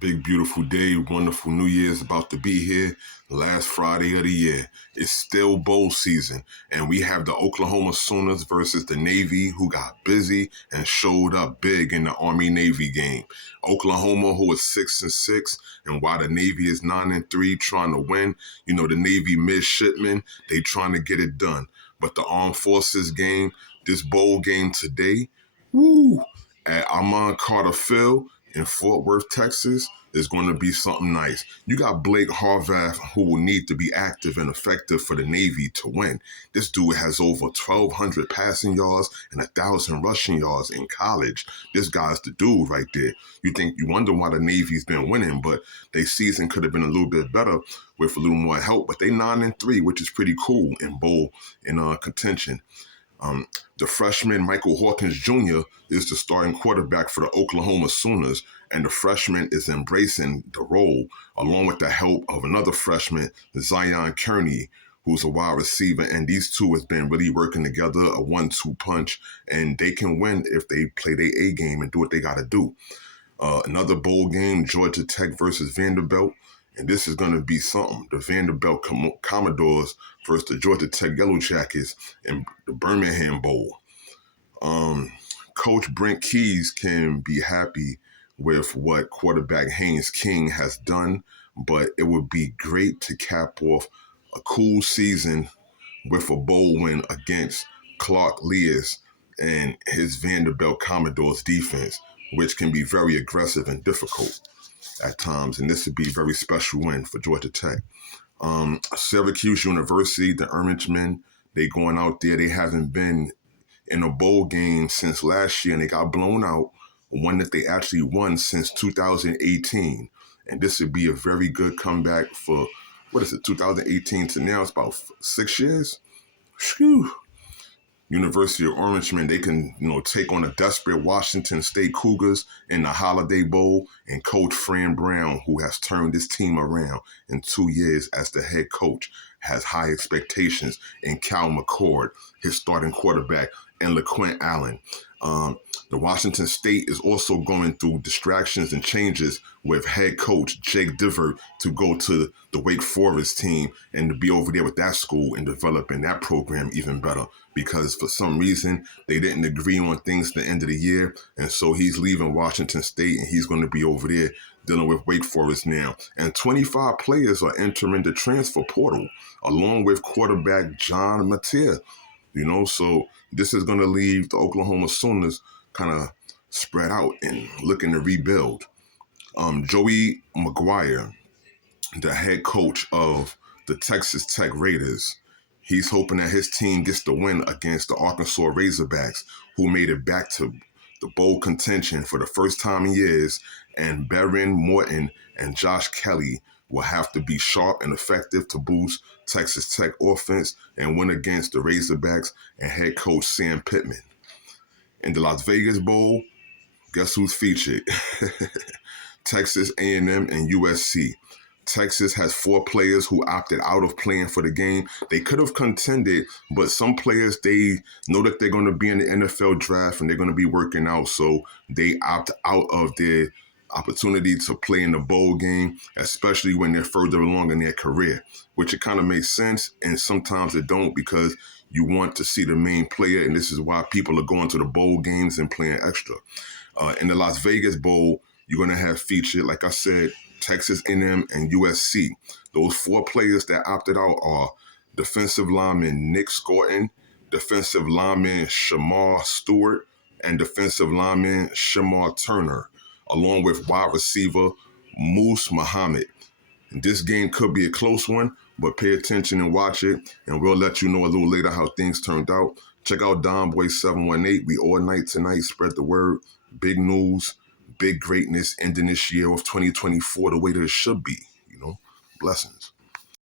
Big, beautiful day. Wonderful New Year's about to be here. Last Friday of the year. It's still bowl season, and we have the Oklahoma Sooners versus the Navy, who got busy and showed up big in the Army-Navy game. Oklahoma, who is 6-6, and while the Navy is 9-3 trying to win, the Navy midshipmen, they trying to get it done. But the Armed Forces game, this bowl game today, woo, at Amon Carter Field in Fort Worth, Texas, is going to be something nice. You got Blake Harvath, who will need to be active and effective for the Navy to win. This dude has over 1,200 passing yards and 1,000 rushing yards in college. This guy's the dude right there. You wonder why the Navy's been winning, but their season could have been a little bit better with a little more help. But they 9-3, which is pretty cool in bowl contention. The freshman Michael Hawkins Jr. is the starting quarterback for the Oklahoma Sooners, and the freshman is embracing the role along with the help of another freshman, Zion Kearney, who's a wide receiver, and these two has been really working together, a 1-2 punch, and they can win if they play their A game and do what they got to do. Another bowl game, Georgia Tech versus Vanderbilt. And this is going to be something. The Vanderbilt Commodores versus the Georgia Tech Yellow Jackets in the Birmingham Bowl. Coach Brent Keys can be happy with what quarterback Haynes King has done, but it would be great to cap off a cool season with a bowl win against Clark Leas and his Vanderbilt Commodores defense, which can be very aggressive and difficult at times, and this would be a very special win for Georgia Tech. Syracuse University, the Orangemen, they going out there. They haven't been in a bowl game since last year, and they got blown out. One that they actually won since 2018, and this would be a very good comeback for 2018 to now. It's about 6 years. Whew. University of Orangemen, they can, take on the desperate Washington State Cougars in the Holiday Bowl, and Coach Fran Brown, who has turned this team around in 2 years as the head coach, has high expectations in Cal McCord, his starting quarterback, and LaQuint Allen. The Washington State is also going through distractions and changes with head coach Jake Divert to go to the Wake Forest team and to be over there with that school and developing that program even better, because for some reason they didn't agree on things at the end of the year, and so he's leaving Washington State and he's going to be over there dealing with Wake Forest now. And 25 players are entering the transfer portal along with quarterback John Mateer. So this is going to leave the Oklahoma Sooners kind of spread out and looking to rebuild. Joey McGuire, the head coach of the Texas Tech Raiders, he's hoping that his team gets the win against the Arkansas Razorbacks, who made it back to the bowl contention for the first time in years, and Behren Morton and Josh Kelly will have to be sharp and effective to boost Texas Tech offense and win against the Razorbacks and head coach Sam Pittman. In the Las Vegas Bowl, guess who's featured? Texas A&M and USC. Texas has 4 players who opted out of playing for the game. They could have contended, but some players, they know that they're going to be in the NFL draft and they're going to be working out, so they opt out of their opportunity to play in the bowl game, especially when they're further along in their career, which it kind of makes sense, and sometimes it don't, because you want to see the main player, and this is why people are going to the bowl games and playing extra. In the Las Vegas Bowl, you're going to have featured, like I said, Texas A&M and USC. Those 4 players that opted out are defensive lineman Nick Scorton, defensive lineman Shamar Stewart, and defensive lineman Shamar Turner, along with wide receiver Moose Muhammad. And this game could be a close one, but pay attention and watch it, and we'll let you know a little later how things turned out. Check out Don Boy 718. We all night tonight. Spread the word. Big news, big greatness ending this year of 2024 the way that it should be. Blessings.